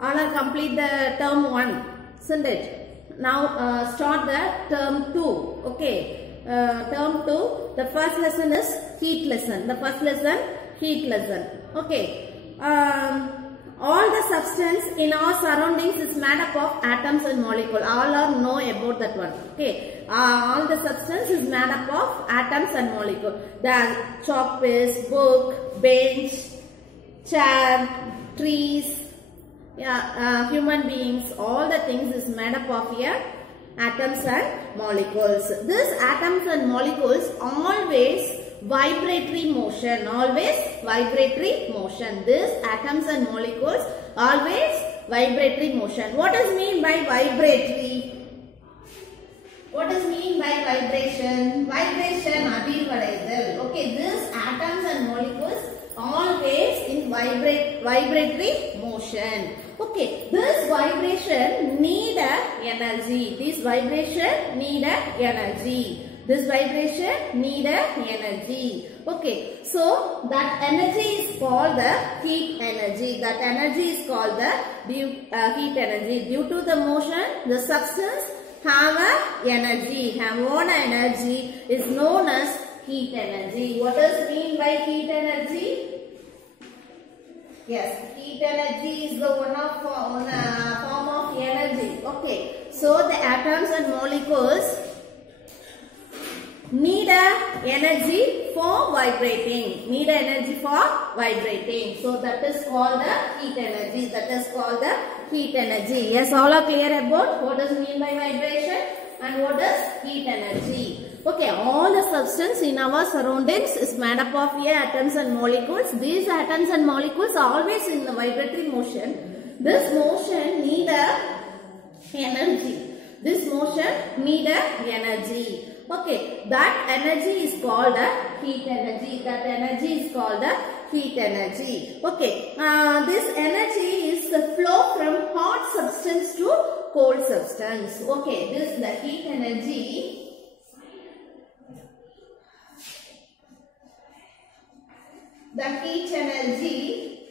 All are complete the term 1, isn't it? Now start the term 2. Okay. Term 2. The first lesson is heat lesson. The first lesson, heat lesson. Okay. All the substance in our surroundings is made up of atoms and molecules. All are know about that one. Okay. All the substance is made up of atoms and molecules. The chalk piece, book, bench, chair, trees, human beings, all the things is made up of here atoms and molecules. These atoms and molecules always vibratory motion, always vibratory motion. These atoms and molecules always vibratory motion. What does mean by vibratory? What does mean by vibration? Vibration, adivadaidal. Okay, these atoms and molecules always in vibratory motion. Okay, this vibration need a energy. This vibration need a energy. This vibration need a energy. Okay, so that energy is called the heat energy. That energy is called the heat energy. Due to the motion, the substance have a energy. Have one energy is known as heat energy. What does mean by heat energy? Yes, heat energy is the one form of energy. Okay, so the atoms and molecules need a energy for vibrating. Need a energy for vibrating. So that is called the heat energy. That is called the heat energy. Yes, all are clear about what does mean by vibration and what is heat energy. Okay, all the substance in our surroundings is made up of atoms and molecules. These atoms and molecules are always in the vibratory motion. This motion need a energy. This motion need a energy. Okay, that energy is called a heat energy. That energy is called a heat energy. Okay, this energy is the flow from hot substance to cold substance. Okay, this is the heat energy. The heat energy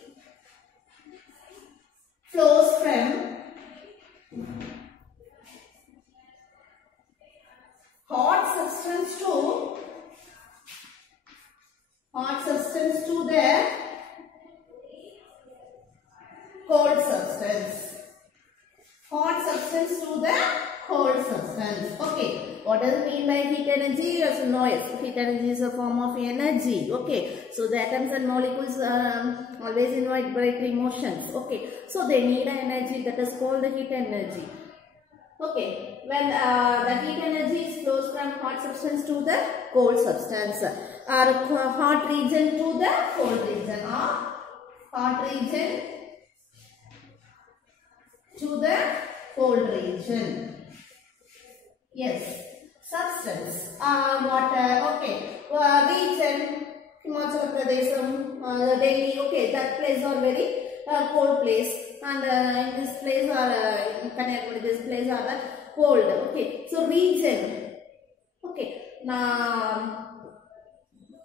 flows from hot substance to the cold substance. Hot substance to the cold substance. Okay. What does it mean by heat energy? Yes, no, yes. Heat energy is a form of energy. Okay. So the atoms and molecules are always in vibratory motions. Okay. So they need an energy that is called the heat energy. Okay. When the heat energy flows from hot substance to the cold substance, or hot region to the cold region, or hot region to the cold region. Yes. Substance, water, okay, region, Himachal Pradesh, Delhi, okay, that place are very cold place, and in this place are, in Kanyakumari, this place are the cold, okay, so region, okay, now,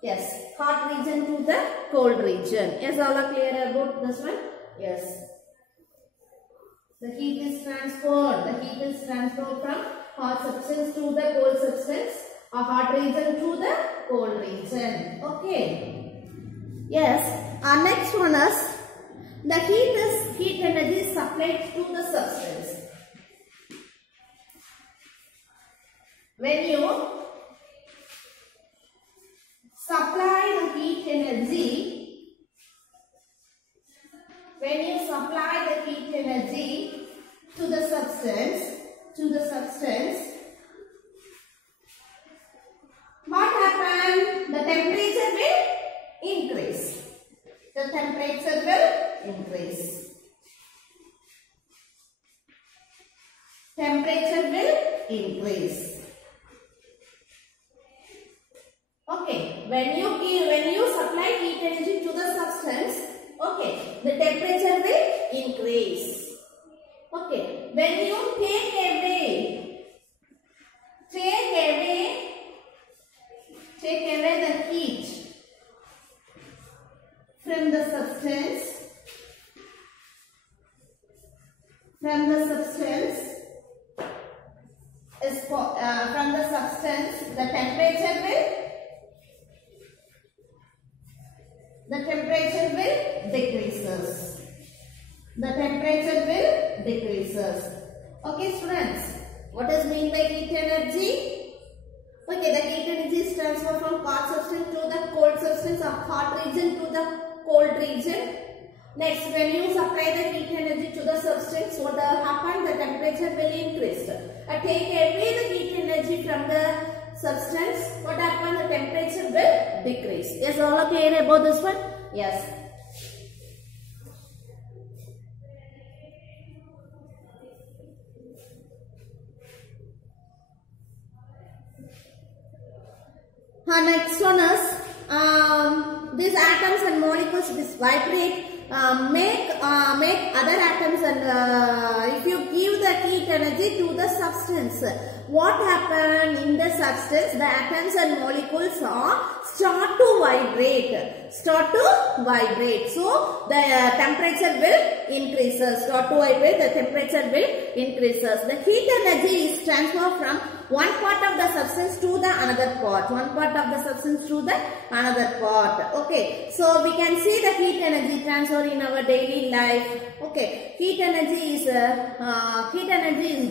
yes, hot region to the cold region, yes, all are clear about this one, yes, the heat is transferred from hot substance to the cold substance, a hot region to the cold region. Okay. Yes. Our next one is the heat energy is supplied to the substance. When you supply the heat energy, to the substance, what happens? The temperature will increase. The temperature will increase. Temperature will increase. Okay, when you supply heat energy to the substance, okay, the temperature will increase. Okay, when you take away the heat from the substance, from the substance is from the substance, the temperature will decreases. The temperature will decreases. Okay, students. What is mean by heat energy? Okay, the heat energy is transferred from hot substance to the cold substance, or hot region to the cold region. Next, when you supply the heat energy to the substance, what will happen? The temperature will increase. Take away the heat energy from the substance, what happens? The temperature will decrease. Yes, all are clear about this one? Yes. Next one is these atoms and molecules this vibrate, make other atoms, and if you give the heat energy to the substance, what happens in the substance? The atoms and molecules start to vibrate. So the temperature will increase. Start to vibrate. The temperature will increase. The heat energy is transferred from one part of the substance to the another part. One part of the substance to the another part. Okay. So we can see the heat energy transfer in our daily life. Okay. Heat energy is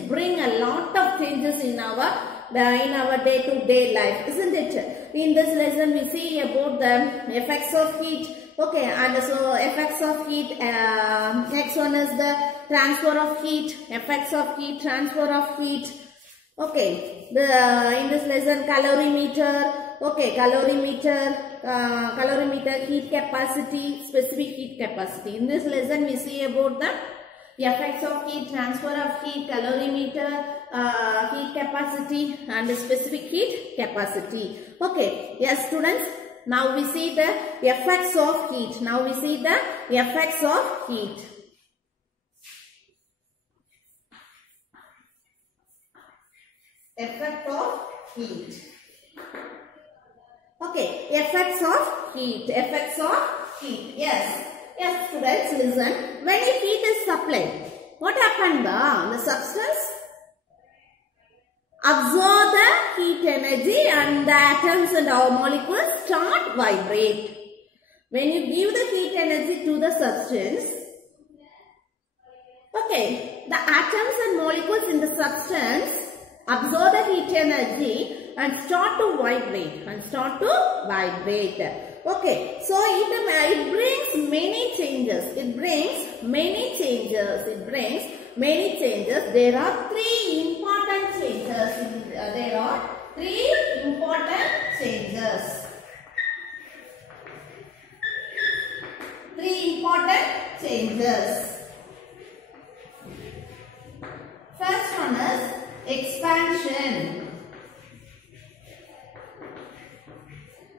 bring a lot of changes in our day-to-day life, isn't it? In this lesson we see about the effects of heat. Okay, and so effects of heat. Next one is the transfer of heat. Effects of heat, transfer of heat. Okay, in this lesson calorimeter. Okay, calorimeter, heat capacity, specific heat capacity. In this lesson we see about the effects of heat, transfer of heat, calorimeter, heat capacity, and specific heat capacity. Okay, yes students, now we see the effects of heat. Effect of heat. Okay, effects of heat. Yes students, listen. When a heat is supplied, what happened? The substance absorb the heat energy and the atoms and our molecules start vibrate. When you give the heat energy to the substance, okay, the atoms and molecules in the substance absorb the heat energy and start to vibrate. Okay, so it brings many changes. There are three important changes. First one is expansion.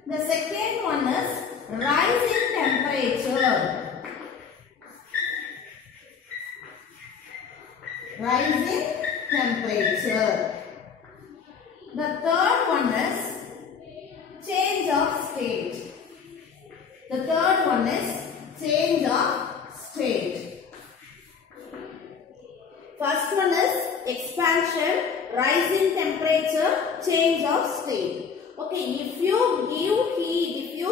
The second one is rise in temperature. The third one is change of state. First one is expansion, rise in temperature, change of state. Okay, if you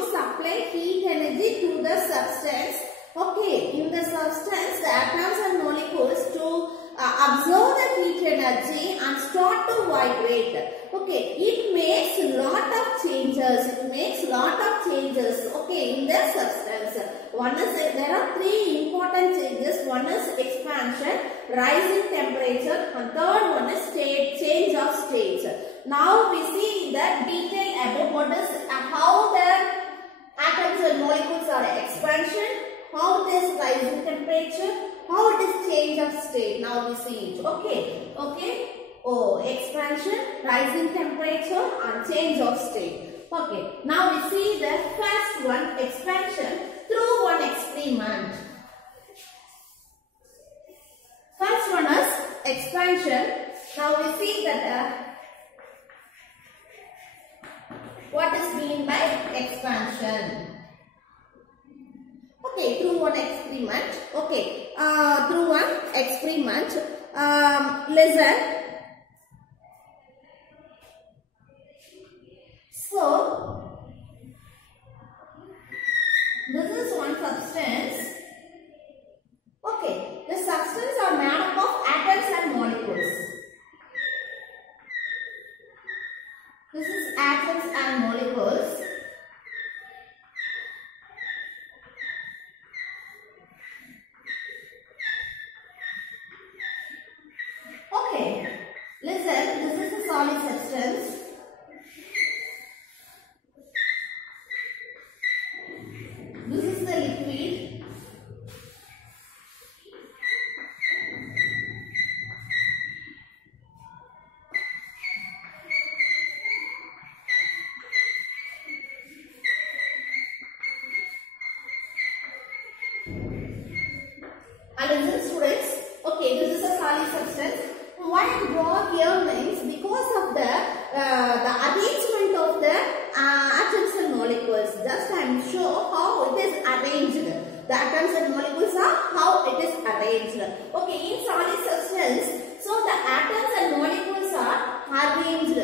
supply heat energy to the substance, okay, in the substance the atoms and molecules to absorb the heat energy and start to vibrate. Okay, it makes lot of changes. Okay, in the substance. There are three important changes. One is expansion, rise in temperature, and third one is change of states. Now we see the detail about what is how the atoms and molecules are expansion, how it is rise in temperature, how it is change of state. Now we see it. Okay. Oh, expansion, rise in temperature, and change of state. Okay. Now we see the first one, expansion, through one experiment. First one is expansion. Now we see that what is mean by expansion. Okay, through one experiment. Okay, through one experiment. Listen. So, this is one substance. Okay, the substance are made up of atoms and molecules. This is atoms and molecules. Okay, listen, this is a solid substance. This is the liquid. And listen students, okay, this is a solid substance. Why I draw here means because of the arrangement of the atoms and molecules. Just I am show how it is arranged. The atoms and molecules are how it is arranged. Okay, in solid substance, so the atoms and molecules are arranged.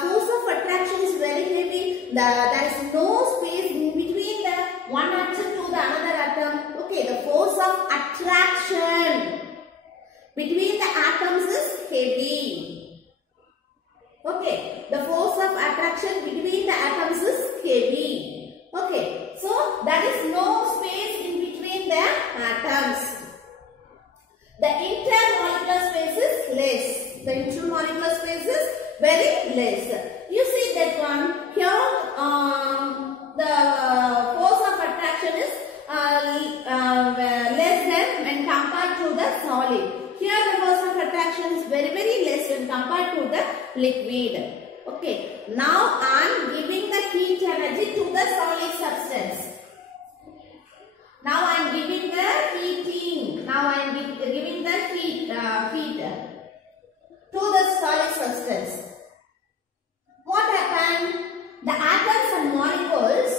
Force of attraction is very heavy. There is no space in between the one atom to the another atom. Okay, the force of attraction between the atoms is heavy. Okay, the force of attraction between the atoms is heavy. Okay, so there is no space in between the atoms. The intermolecular space is less. The intermolecular space is very less. You see that one here. The force of attraction is less than when compared to the solid. Here the force of attraction is very less when compared to the liquid. Okay. Now I am giving the heat energy to the solid substance. Now I am giving the heating. Now I am giving the heat to the solid substance. What happened? The atoms and molecules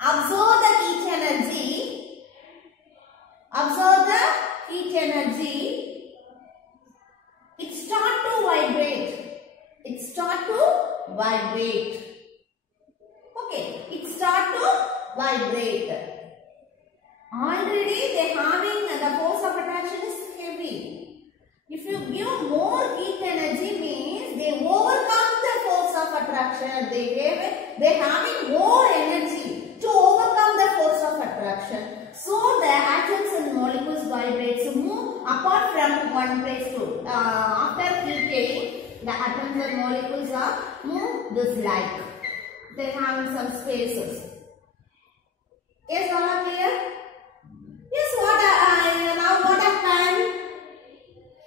absorb the heat energy. Absorb the heat energy. It start to vibrate. It start to vibrate. Okay, it start to vibrate. Already they having the force of attraction is heavy. If you give more heat energy means they overcome the force of attraction. They having more energy to overcome the force of attraction. So the atoms and molecules vibrate, so move apart from one place to after heating. The atoms and molecules are move this like. They have some spaces. Yes, all are clear? Yes, now what happened?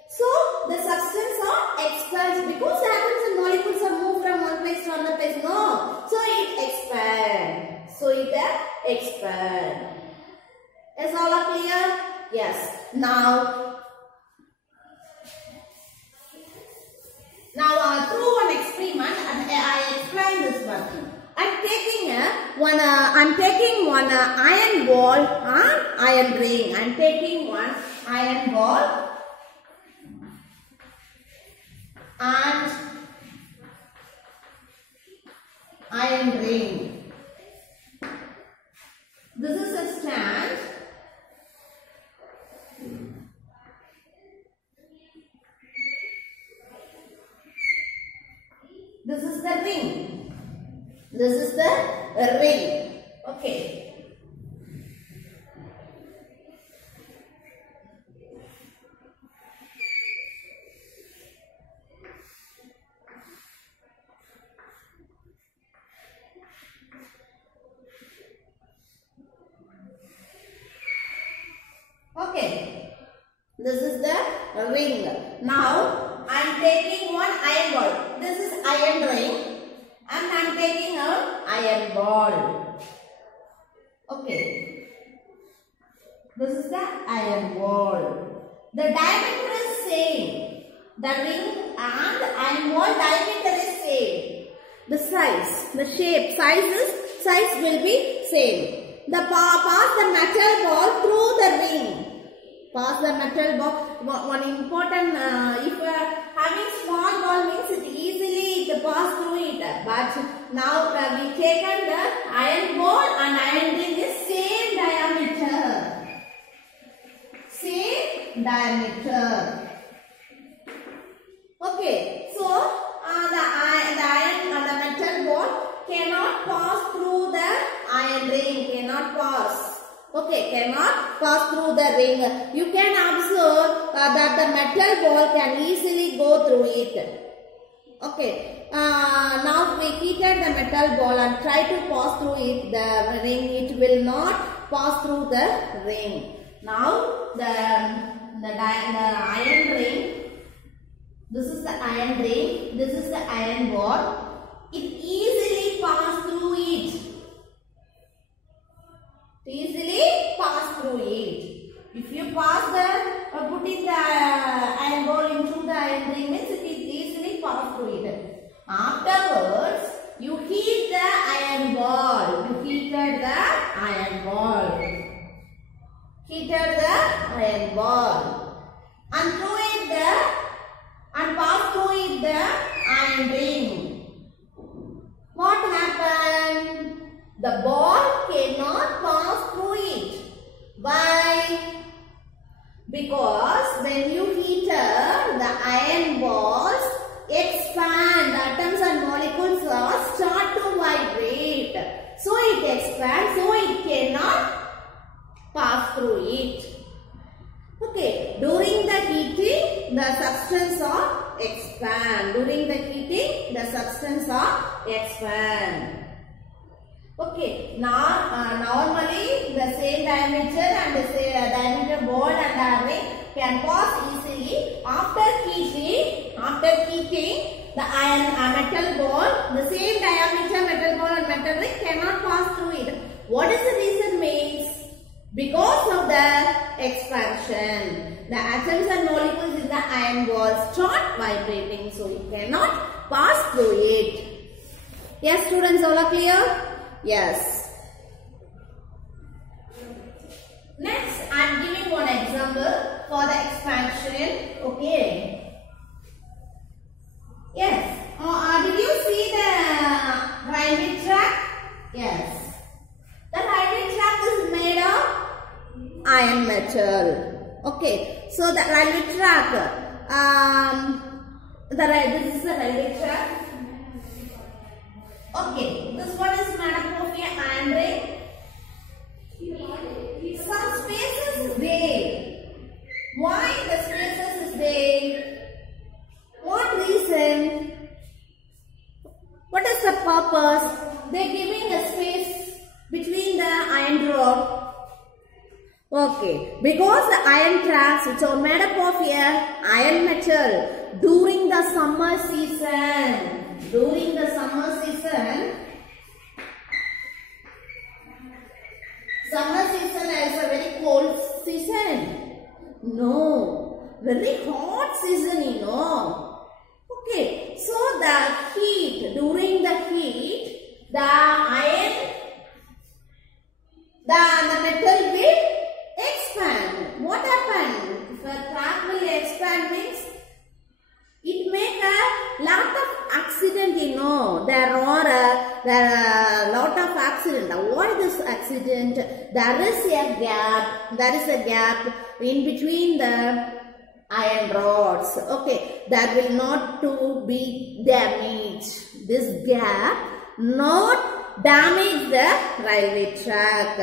So the substance are expelled because the atoms and molecules are moved from one place to another place. No, so it expands. So it expands. Yes, all are clear? Yes. Now through one experiment, I explain this one. I'm taking one iron ball and iron ring. I'm taking one iron ball and iron ring. This is a stand. This is the ring. This is the ring. Okay. Okay. This is the ring. Now I am taking one iron ball. This is iron ring. And I am taking an iron ball. Okay. This is the iron ball. The diameter is same. The ring and the iron ball diameter is same. The size, the shape, size will be same. The pass the metal ball through the ring. Pass the metal ball. One important, if having small ball means it easily pass through it. But now we taken the iron ball and iron ring is same diameter. Same diameter. Okay. So the iron and the metal ball cannot pass through the iron ring. Cannot pass. Okay, cannot pass through the ring. You can observe that the metal ball can easily go through it. Okay, now we heated the metal ball and try to pass through it, the ring. It will not pass through the ring. Now the iron ring. This is the iron ring. This is the iron ball. It easily pass through it. Easily pass through it. If you pass put in the iron ball into the iron ring, means it is easily pass through it. Afterwards, you heat the iron ball. You heated the iron ball. Heated the iron ball. And through it and pass through it the iron ring. What happened? The ball cannot pass through it. Why? Because when you heated, the iron balls expand. The atoms and molecules start to vibrate. So it expands, so it cannot pass through it. Okay, during the heating, the substance expand. During the heating, the substance expand. Okay, now normally the same diameter and the same diameter ball and ring can pass easily. After heating, the iron metal ball, the same diameter metal ball and metal ring cannot pass through it. What is the reason means? Because of the expansion, the atoms and molecules in the iron ball start vibrating, so it cannot pass through it. Yes, students, all are clear? Yes. Next, I am giving one example for the expansion. Okay. Yes. Did you see the railway track? Yes. The railway track is made of iron metal. Okay. So the railway track. This is the railway track. Okay, this one is made up of an iron ring. Some spaces is there. Why the spaces is there? What reason? What is the purpose? They are giving a space between the iron rod. Okay, because the iron tracks which are made up of iron metal during the summer season. During the summer season is a very cold season. No, very hot season, you know. Okay, so the heat, during the heat, the iron, the metal will expand. What happened? If a track will expand means it make a lot of accident, you know. There are a lot of accident. Avoid this accident. There is a gap. There is a gap in between the iron rods. Okay, that will not to be damaged. This gap not damage the railway track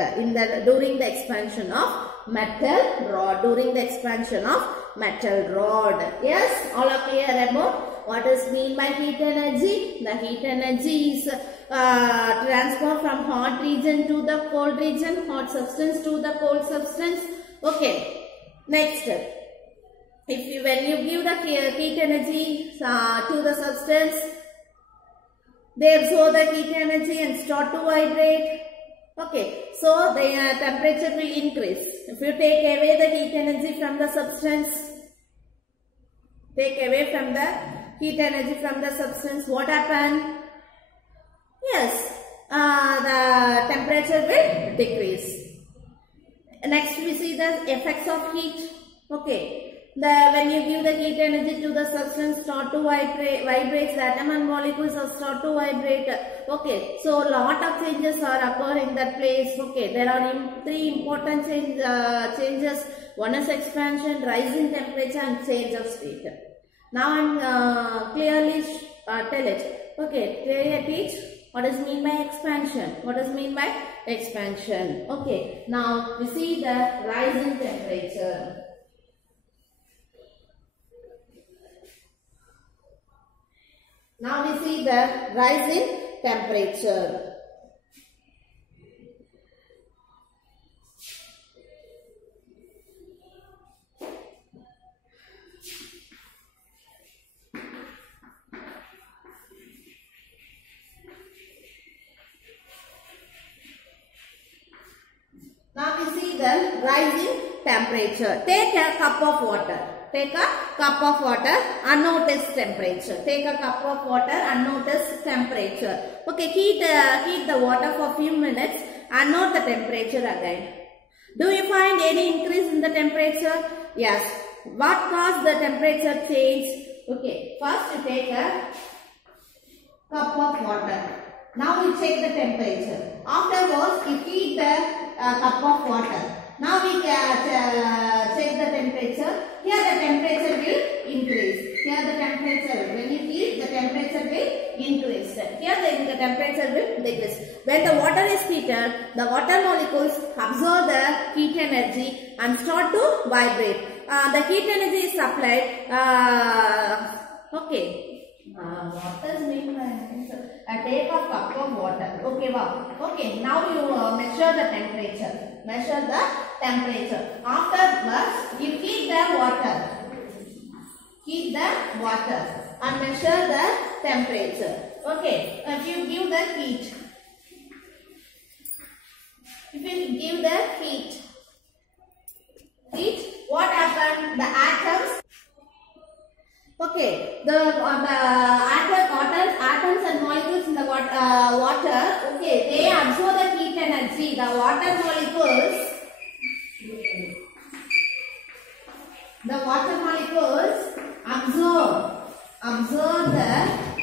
during the expansion of metal rod. During the expansion of metal rod. Yes, all are clear about what is mean by heat energy? The heat energy is transfer from hot region to the cold region, hot substance to the cold substance. Okay, next. When you give the heat energy to the substance, they absorb the heat energy and start to vibrate. Okay, so the temperature will increase. If you take away the heat energy from the substance, what happens? Yes, the temperature will decrease. Next we see the effects of heat. Okay. When you give the heat energy to the substance, start to vibrate, the atom and molecules start to vibrate. Okay, so lot of changes are occurring in that place. Okay, there are three important changes. One is expansion, rise in temperature, and change of state. Now I'm clearly tell it. Okay, clearly teach what is mean by expansion. What is mean by expansion? Okay, now we see the rise in temperature. Now we see the rise in temperature. Now we see the rise in temperature. Take a cup of water. Take a cup of water, unnoticed temperature. Take a cup of water, unnoticed temperature. Okay, heat the water for few minutes and note the temperature again. Do you find any increase in the temperature? Yes. What caused the temperature change? Okay, first you take a cup of water. Now we check the temperature. Afterwards, you heat the cup of water. Now we check the temperature. Here the temperature will increase. Here the temperature, when you heat, the temperature will increase. Here the temperature will decrease. When the water is heated, the water molecules absorb the heat energy and start to vibrate. The heat energy is supplied. Okay. What does mean by take a cup of water? Okay, wow. Okay, now you measure the temperature. Measure the temperature. Afterwards, you heat the water. Heat the water and measure the temperature. Okay, if you give the heat. If you give the heat, what happens? The atoms. Okay, the atoms and molecules in the water, okay, they absorb the heat energy. The water molecules absorb the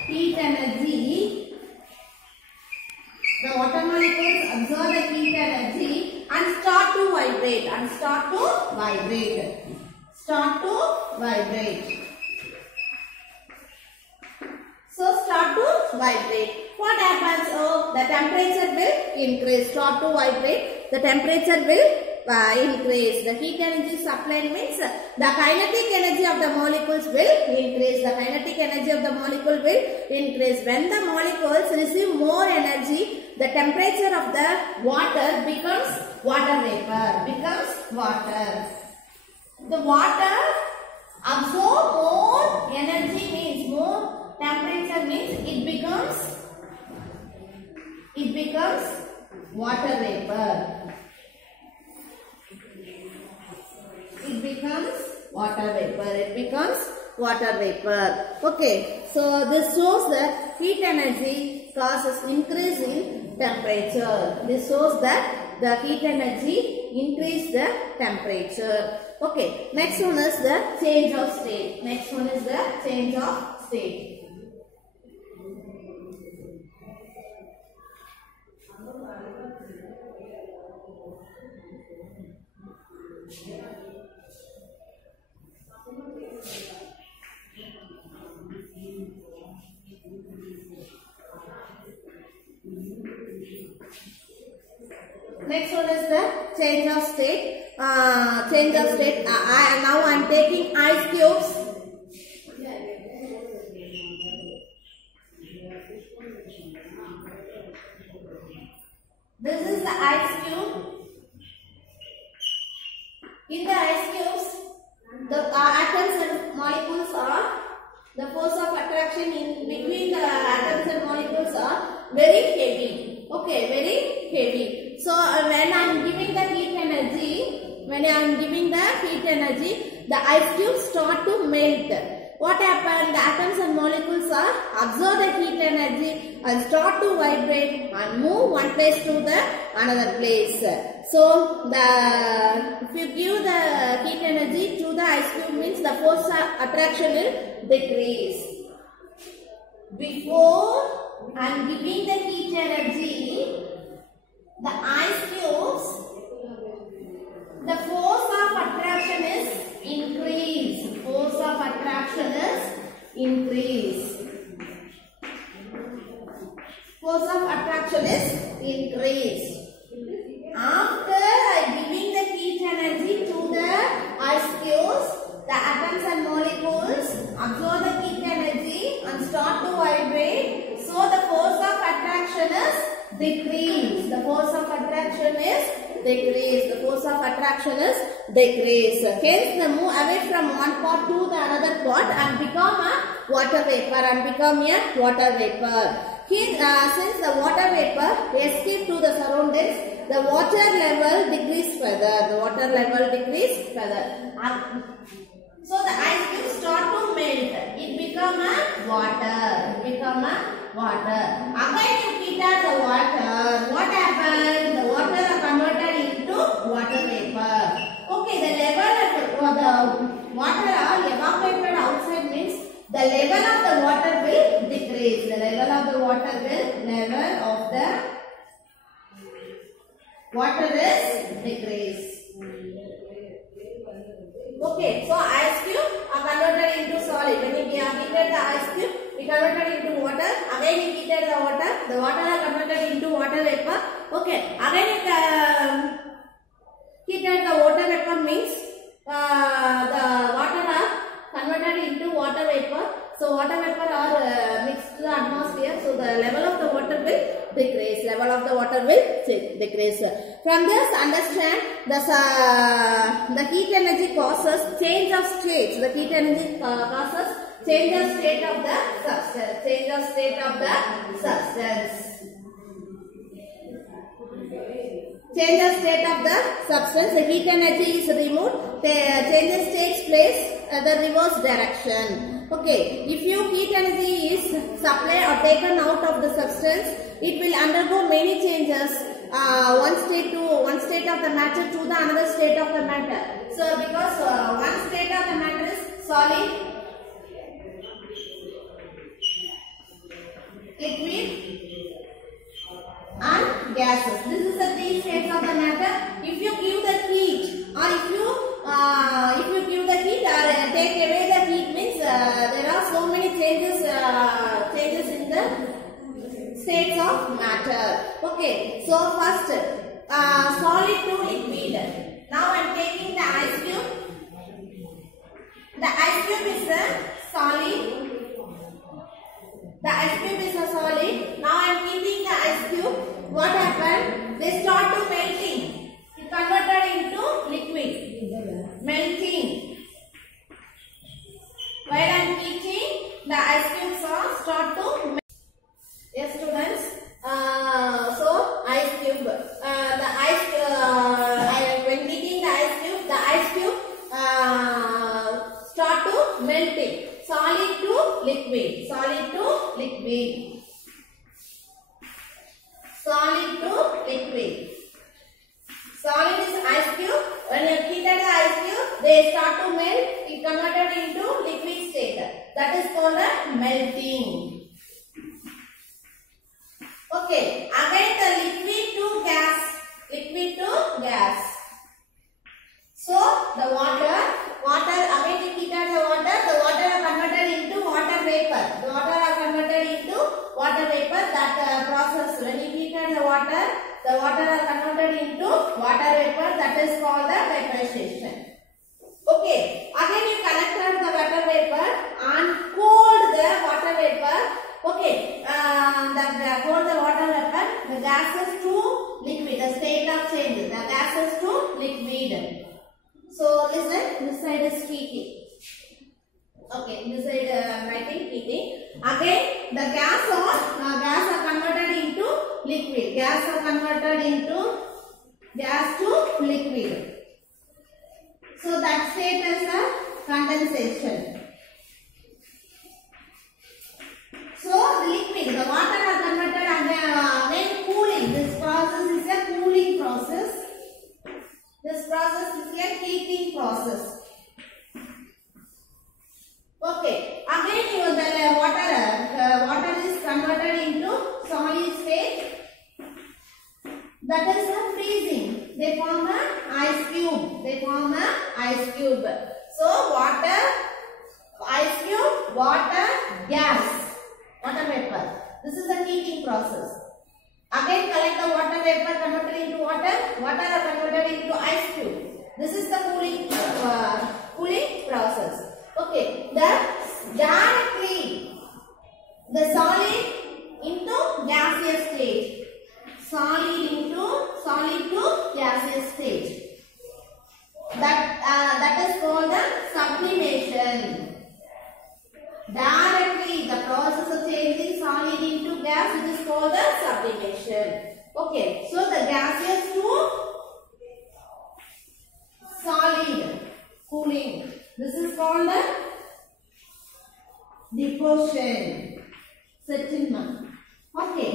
heat energy. The water molecules absorb the heat energy and start to vibrate. So start to vibrate. What happens? Oh, the temperature will increase. Start to vibrate. The temperature will increase. The heat energy supplied means the kinetic energy of the molecules will increase. The kinetic energy of the molecule will increase. When the molecules receive more energy, the temperature of the water becomes water vapor. The water absorb more energy means more temperature means it becomes water vapor. It becomes water vapor. Okay, so this shows that heat energy causes increase in temperature. This shows that the heat energy increase the temperature. Okay, next one is the change of state. Next one is the change of state. Now I am taking ice cubes. This is the ice cube. In the ice cubes, the atoms and molecules are, the force of attraction in between the atoms and molecules are very heavy. Okay, very heavy. So when I am giving the heat energy, the ice cubes start to melt. What happened? The atoms and molecules are absorb the heat energy and start to vibrate and move one place to the another place. So if you give the heat energy to the ice cube means the force of attraction will decrease. Before I am giving the heat energy, the ice cubes, the force of attraction is increased. Force of attraction is increased. Force of attraction is increased. After giving the heat energy to the ice cubes, the atoms and molecules absorb the heat energy and start to vibrate. So the force of attraction is decreased. The force of attraction is decreased. The force of attraction is decreased. Hence, they move away from one part to the another part and become a water vapor. Here, since the water vapor escapes to the surroundings, the water level decrease further. The water level decrease further. So the ice cubes start to melt. It become a water. Again you heat up the water. What happens? The water are converted into water vapor. Okay, the level of the water are evaporated outside means the level of the water will decrease. The level of the water is decrease. Okay, so ice cube are converted into solid. When we have heated the ice cube, we converted into water. Again we heated the water. The water are converted into water vapor. Okay, again heated the water vapor means the water are converted into water vapor. So water vapor are mixed to the atmosphere. So the level of the water will decrease. From this, understand the heat energy causes change of states. The heat energy causes change of state of the substance. Change of state of the substance. The heat energy is removed. The changes takes place the reverse direction. Okay, if your heat energy is supplied or taken out of the substance, it will undergo many changes. One state of the matter to the another state of the matter. So because one state of the matter is solid, liquid and gases. This is the three states of the matter. If you give the heat or if you give the heat or take away the heat means there are so many changes in the states of matter. Okay, so first solid to liquid. Now I am taking the ice cube. The ice cube is a solid. The ice cube is a solid. Now I am heating the ice cube. What happened? They start to melting. It converted into liquid. Melting. While I am heating, the ice cubes start to melt. Yes, students. So ice cube. When heating the ice cube start to melting. Solid to liquid. Solid to liquid. Solid to liquid. Solid is ice cube. When you heated the ice cube, they start to melt. It converted into liquid state. That is called a melting. Okay. Again the liquid to gas. Liquid to gas. So the water again you heated the water are converted into water vapor. The water are converted into water vapor. That process when you heated the water are converted into water vapor. That is called the vaporization. Okay. Again you collected the water vapor and cooled the water vapor. Okay. Cooled the water vapor. The gases to liquid. The state of change. The gases to liquid. So listen, this side is heating. Okay, this side I am writing heating. Again, the gas are converted into liquid. Gas are converted into gas to liquid. So that state is a condensation. So the liquid, the water are converted again cooling. This process is a cooling process. form a ice cube. They form a ice cube. So water, ice cube, water, gas, water vapor. This is the heating process. Again collect the water vapor, converted into water. Water are converted into ice cube. This is the cooling process. Okay, directly the solid into gaseous state. Solid to gaseous state. That is called the sublimation. Directly the process of changing solid into gas, it is called the sublimation. Okay, so the gaseous to solid cooling. This is called the diffusion. Settlement. Okay,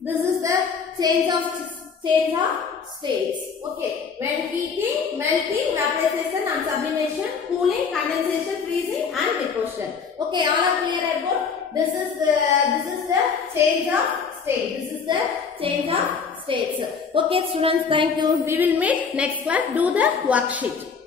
this is the change of states. Okay, when heating, melting, vaporization and sublimation, cooling, condensation, freezing and diffusion. Okay, all are clear about this is the change of state. This is the change of states. Okay, students, thank you. We will meet next class. Do the worksheet.